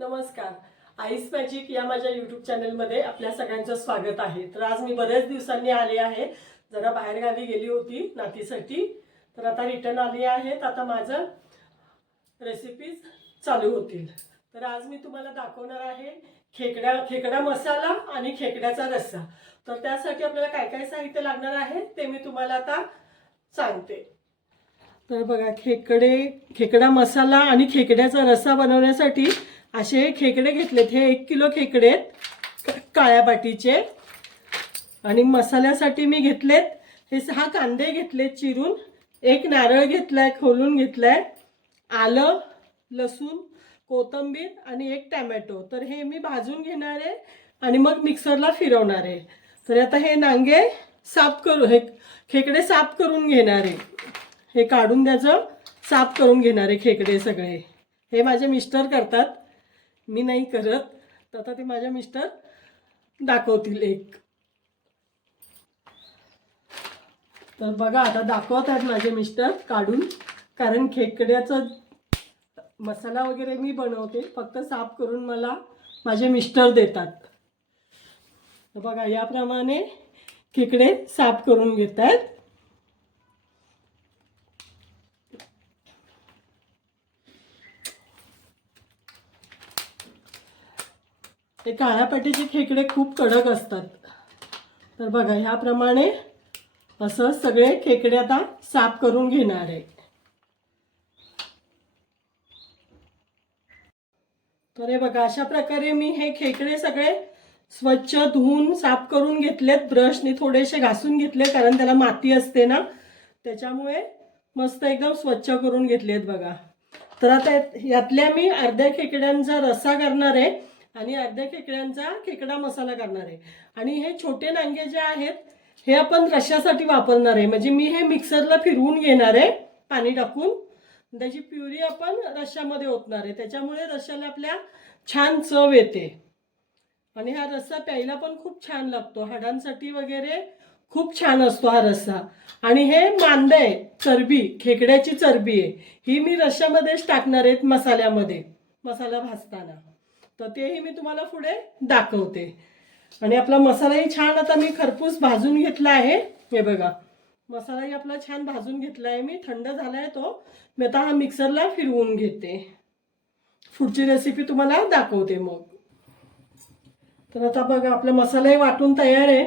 नमस्कार. Ice magic या माझ्या युट्यूब चॅनलमध्ये आपल्या सगळ्यांचं स्वागत आहे. तर आज मी बऱ्याच दिवसांनी आले आहे. जरा बाहेरगावी गेली होती नातीसाठी. तर आता रिटर्न आली आहे. तर आता माझं रेसिपीज चालू होतील. तर आज मी तुम्हाला दाखवणार आहे खेकड्या खेकडा मसाला आणि खेकड्याचा रस्सा. तर त्यासाठी आपल्याला काय काय साहित्य लागणार आहे ते मी तुम्हाला आता सांगते. तर बघा खेकडे खेकडा मसाला आणि खेकड्याचा रस्सा बनवण्यासाठी असे खेकडे घेतलेत. हे एक किलो खेकडे आहेत. काळ्या पाटीचे आणि मसाल्यासाठी मी घेतलेत. हे सहा कांदे घेतलेत चिरून. एक नारळ घेतलाय खोलून घेतलाय. आलं लसूण कोथिंबीर आणि एक टॅमॅटो. तर हे मी भाजून घेणार आहे आणि मग मिक्सरला फिरवणार आहे. तर आता हे नांगे साफ करू हे खेकडे साफ करून घेणार आहे. हे काढून त्याचं साफ करून घेणार आहे खेकडे सगळे. हे माझे मिस्टर करतात. मी नाही करत. तथा ते माझ्या मिस्टर दाखवतील एक. तर बघा आता दाखवत आहेत माझे मिस्टर काढून. कारण खेकड्याचं मसाला वगैरे मी बनवते. फक्त साफ करून मला माझे मिस्टर देतात. बघा याप्रमाणे खेकडे साफ करून घेत आहेत ते काळ्या पाटीचे खेकडे खूप कडक असतात. तर बघा ह्याप्रमाणे असं सगळे खेकडे आता साफ करून घेणार आहे. तर हे बघा अशा प्रकारे मी हे खेकडे सगळे स्वच्छ धुवून साफ करून घेतलेत. ब्रशने थोडेसे घासून घेतले कारण त्याला माती असते ना. त्याच्यामुळे मस्त एकदम स्वच्छ करून घेतलेत बघा. तर आता यातल्या मी अर्ध्या खेकड्यांचा रस्सा करणार आहे. आणि अर्ध्या खेकड्यांचा खेकडा मसाला करणार आहे. आणि हे छोटे नांगे जे आहेत हे आपण रश्यासाठी वापरणार आहे. म्हणजे मी हे मिक्सरला फिरवून घेणार आहे पाणी टाकून. त्याची प्युरी आपण रश्श्यामध्ये ओतणार आहे. त्याच्यामुळे रश्श्याला आपल्या छान चव येते. आणि हा रस्सा प्यायला पण खूप छान लागतो. हाडांसाठी वगैरे खूप छान असतो हा रस्सा. आणि हे मांद आहे चरबी खेकड्याची चरबी आहे. ही मी रश्श्यामध्येच टाकणार आहेत मसाल्यामध्ये मसाला भाजताना. तर तेही मी तुम्हाला पुढे दाखवते. आणि आपला मसालाही छान आता मी खरपूस भाजून घेतला आहे. हे बघा मसालाही आपला छान भाजून घेतला आहे मी. थंड झाला आहे तो. मी आता हा मिक्सरला फिरवून घेते. पुढची रेसिपी तुम्हाला दाखवते मग. तर आता बघा आपला मसालाही वाटून तयार आहे.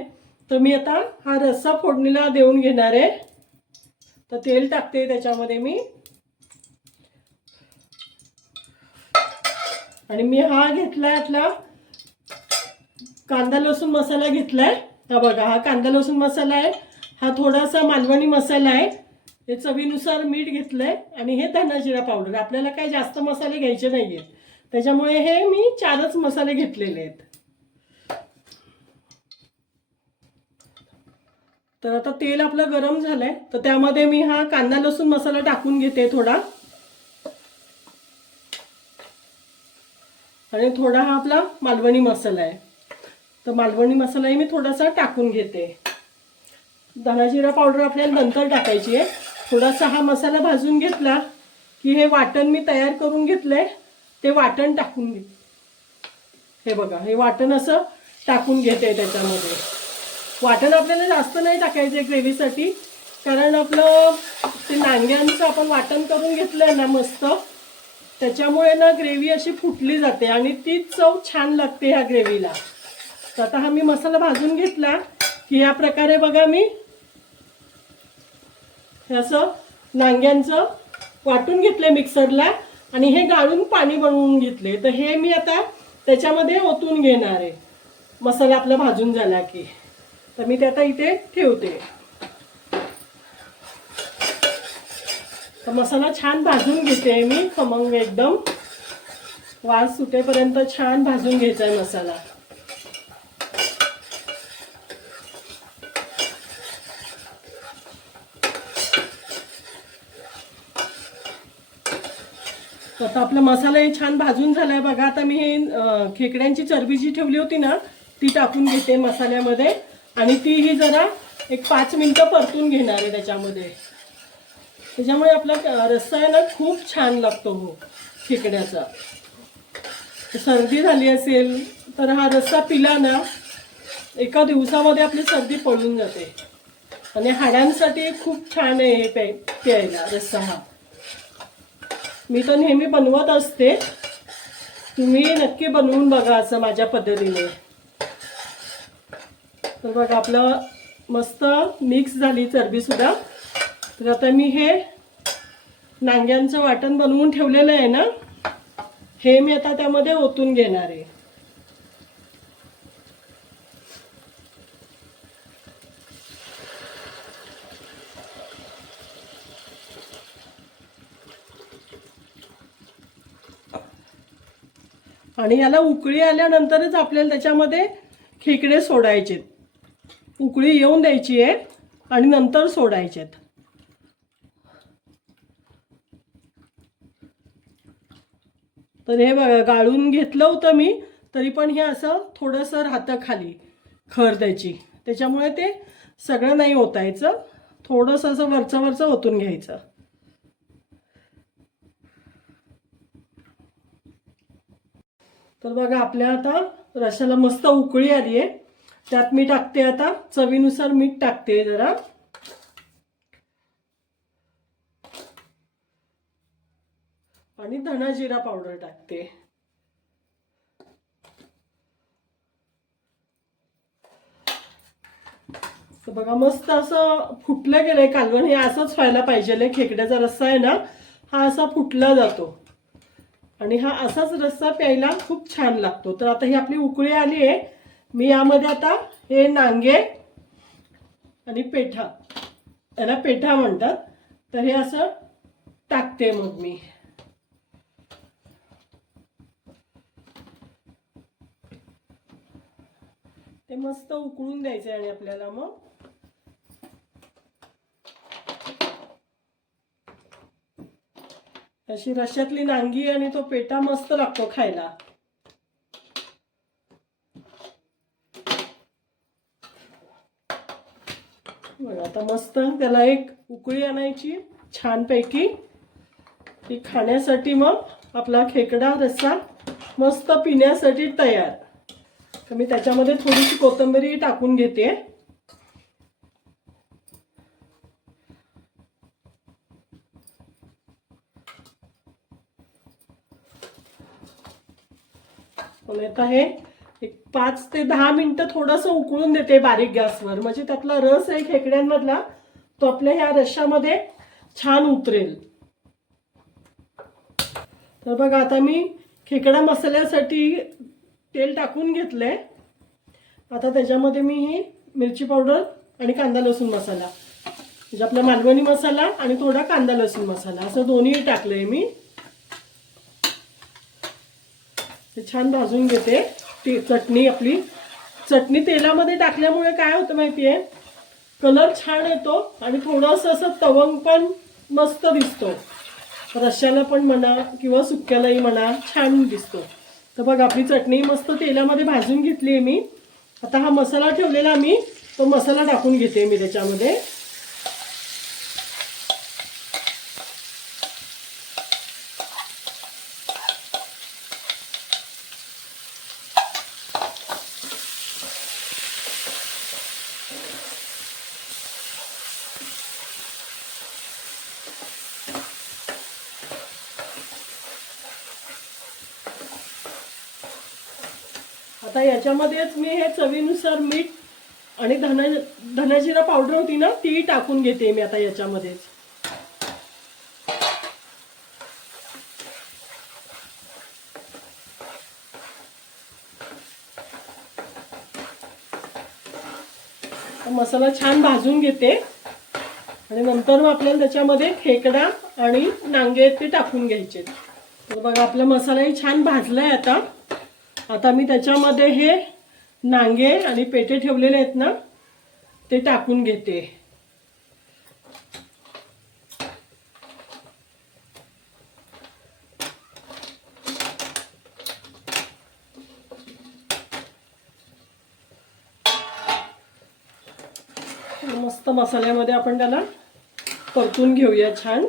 तर मी आता हा रस्सा फोडणीला देऊन घेणार आहे. तर तेल टाकते त्याच्यामध्ये मी. आणि मी हा घेतलाय आपला कांदा लसूण मसाला घेतलाय. हा बघा हा कांदा लसूण मसाला आहे. हा थोडासा मालवणी मसाला आहे. हे चवीनुसार मीठ घेतलंय आणि हे धना जिरा पावडर. आपल्याला काही जास्त मसाले घ्यायचे नाही आहेत त्याच्यामुळे हे मी चारच मसाले घेतलेले आहेत. तर आता तेल आपलं गरम झालंय. तर त्यामध्ये मी हा कांदा लसूण मसाला टाकून घेते थोडा. आणि थोडा हा आपला मालवणी मसाला आहे. तर मालवणी मसालाही मी थोडासा टाकून घेते. धनाजिरा पावडर आपल्याला नंतर टाकायची आहे. थोडासा हा मसाला भाजून घेतला की हे वाटण मी तयार करून घेतलं आहे ते वाटण टाकून घे हे बघा हे वाटण असं टाकून घेते त्याच्यामध्ये. वाटण आपल्याला जास्त नाही टाकायचे ग्रेव्हीसाठी कारण आपलं ते नांग्यांचं आपण वाटण करून घेतलंय ना मस्त. त्याच्यामुळे ना ग्रेव्ही अशी फुटली जाते आणि ती चव छान लागते ह्या ग्रेव्हीला. तर आता हा मी मसाला भाजून घेतला की या प्रकारे बघा मी असं नांग्यांचं वाटून घेतले मिक्सरला आणि हे गाळून पाणी बनवून घेतले. तर हे मी आता त्याच्यामध्ये ओतून घेणार आहे. मसाला आपला भाजून झाला की. तर मी ते आता इथे ठेवते. तर मसाला छान भाजून घेते मी. खमंग एकदम. वास सुटेपर्यंत छान भाजून घ्यायचा आहे मसाला. आता आपला मसालाही छान भाजून झालाय. बघा आता मी हे खेकड्यांची चरबी जी ठेवली होती ना ती टाकून घेते मसाल्यामध्ये. आणि ती ही जरा एक पाच मिनिटं परतून घेणार आहे त्याच्यामध्ये. त्याच्यामुळे आपला रस्सा आहे ना खूप छान लागतो हो खेकड्याचा. सर्दी झाली असेल तर हा रस्सा पिला ना एका दिवसामध्ये आपली सर्दी पळून जाते. आणि हाडांसाठी खूप छान आहे हे प्याय प्यायला रस्सा हा. मी तर नेहमी बनवत असते. तुम्ही नक्की बनवून बघा असं माझ्या पद्धतीने. तर बघा आपलं मस्त मिक्स झाली चरबीसुद्धा. तर आता मी हे नांग्यांचं वाटण बनवून ठेवलेलं आहे ना हे मी आता त्यामध्ये ओतून घेणार आहे. आणि याला उकळी आल्यानंतरच आपल्याला त्याच्यामध्ये खेकडे सोडायचे उकळी येऊन द्यायची आहे आणि नंतर सोडायचेत. तर हे बघा गाळून घेतलं होतं मी तरी पण हे असं थोडंसं राहतं खाली खर त्याची. त्याच्यामुळे ते सगळं नाही ओतायचं. थोडंसं असं वरचं वरचं ओतून घ्यायचं. तर बघा आपल्या आता रशाला मस्त उकळी आली आहे त्यात मी टाकते आता चवीनुसार मीठ टाकते जरा. आणि धना जिरा पावडर टाकते. तर बघा मस्त असं फुटलं गेलंय कालवण. हे असंच व्हायला पाहिजे. खेकड्याचा रस्सा आहे ना हा असा फुटला जातो. आणि हा असाच रस्सा प्यायला खूप छान लागतो. तर आता ही आपली उकळी आली आहे. मी यामध्ये आता हे नांगे आणि पेठा याला पेठा म्हणतात. तर हे असं टाकते मग मी ते मस्त उकळून द्यायचे आणि आपल्याला मग. अशी रश्यातली नांगी आणि तो पेटा मस्त लागतो खायला. आता मस्त त्याला एक उकळी आणायची छानपैकी. ती खाण्यासाठी मग आपला खेकडा रस्सा मस्त पिण्यासाठी तयार. तर मी त्याच्यामध्ये थोडीशी कोथिंबीर टाकून घेते. आता हे एक पाच ते दहा मिनिटं थोडंसं उकळून देते बारीक गॅसवर. म्हणजे त्यातला रस आहे खेकड्यांमधला तो आपल्या ह्या रशामध्ये छान उतरेल. तर बघा आता मी खेकडा मसाल्यासाठी तेल टाकून घेतलंय. आता त्याच्यामध्ये मी ही मिरची पावडर आणि कांदा लसूण मसाला. म्हणजे आपला मालवणी मसाला आणि थोडा कांदा लसूण मसाला. असं दोन्ही टाकलंय मी. छान भाजून घेते. ती चटणी आपली. चटणी तेलामध्ये टाकल्यामुळे काय होतं माहिती आहे कलर छान येतो आणि थोडंसं असं तवंग पण मस्त दिसतो. रश्याला पण म्हणा किंवा सुक्यालाही म्हणा छान दिसतो. तर बघ आपली चटणी मस्त तेलामध्ये भाजून घेतली आहे मी. आता हा मसाला ठेवलेला मी तो मसाला टाकून घेते मी त्याच्यामध्ये. आता याच्यामध्येच मी हे चवीनुसार मीठ आणि धन धनजिरा पावडर होती ना ती टाकून घेते मी आता याच्यामध्येच. मसाला छान भाजून घेते. आणि नंतर मग आपल्याला त्याच्यामध्ये खेकडा आणि नांगे ते टाकून घ्यायचे. तर बघा आपला मसालाही छान भाजलाय आता. आता मी त्याच्यामध्ये हे नांगे आणि पेटे ठेवलेले आहेत ना ते टाकून घेते. मस्त मसाल्यामध्ये आपण त्याला परतून घेऊया छान.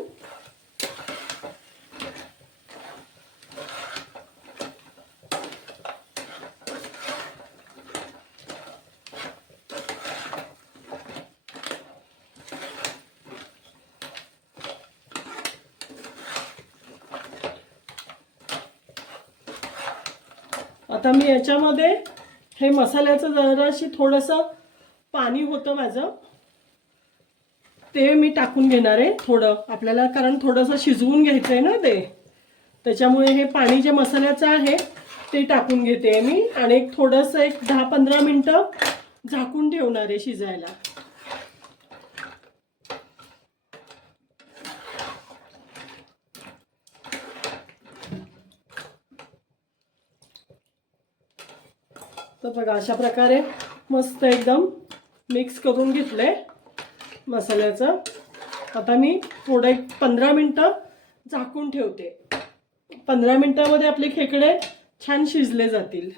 आता मी याच्यामध्ये हे मसाल्याचं जराशी थोडंसं पाणी होतं माझं. ते मी टाकून घेणार आहे थोडं. आपल्याला कारण थोडंसं शिजवून घ्यायचं आहे ना ते. त्याच्यामुळे हे पाणी जे मसाल्याचं आहे ते टाकून घेते मी. आणि एक थोडंसं एक दहा पंधरा मिनटं झाकून ठेवणार आहे शिजायला. तर बघा अशा प्रकारे मस्त एकदम मिक्स करून घेतलंय मसाल्याचं. आता मी थोडं एक पंधरा मिनटं झाकून ठेवते. पंधरा मिनटामध्ये आपले खेकडे छान शिजले जातील.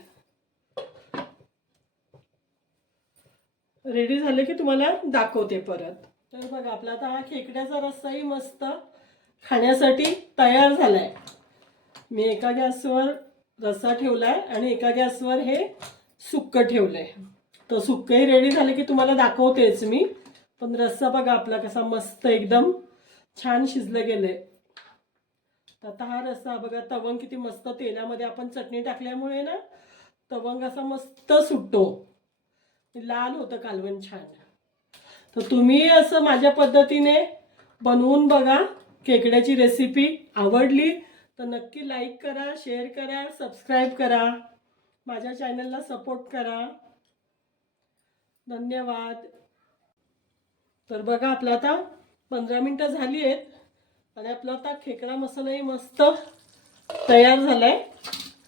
रेडी झाले की तुम्हाला दाखवते परत. तर बघा आपला आता हा खेकड्याचा रस्साही मस्त खाण्यासाठी तयार झालाय. मी एका गॅसवर रस्सा ठेवलाय आणि एका गॅसवर हे सुक्क ठेवलंय. तर सुक्कही रेडी झालं की तुम्हाला दाखवतेच मी. पण रस्सा बघा आपला कसा मस्त एकदम छान शिजलं गेलंय. आता हा रस्सा बघा तवंग किती मस्त तेलामध्ये आपण चटणी टाकल्यामुळे ना तवंग असा मस्त सुटतो. लाल होतं कालवण छान. तर तुम्ही असं माझ्या पद्धतीने बनवून बघा खेकड्याची रेसिपी आवडली तर नक्की लाईक करा शेअर करा सबस्क्राईब करा. माझ्या चॅनलला सपोर्ट करा. धन्यवाद. तर बघा आपलं आता पंधरा मिनटं झाली आहेत आणि आपला आता खेकडा मसालाही मस्त तयार झालाय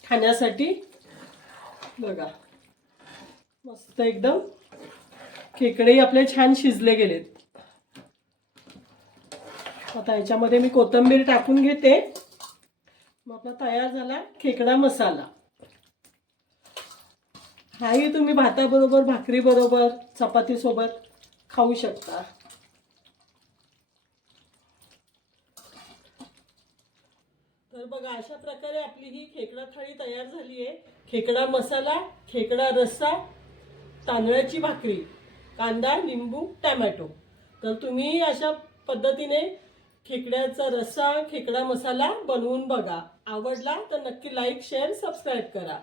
खाण्यासाठी. बघा मस्त एकदम खेकडेही आपले छान शिजले गेलेत. आता याच्यामध्ये मी कोथिंबीर टाकून घेते. मग आपला तयार झाला खेकडा मसाला. हाही तुम्ही भाताबरोबर भाकरीबरोबर चपातीसोबत खाऊ शकता. तर बघा अशा प्रकारे आपली ही खेकडा थाळी तयार झाली आहे खेकडा मसाला खेकडा रस्सा तांदळाची भाकरी कांदा लिंबू टॅमॅटो. तर तुम्ही अशा पद्धतीने खेकड्याचा रस्सा खेकडा मसाला बनवून बघा. आवडला तर नक्की लाईक शेअर सबस्क्राईब करा.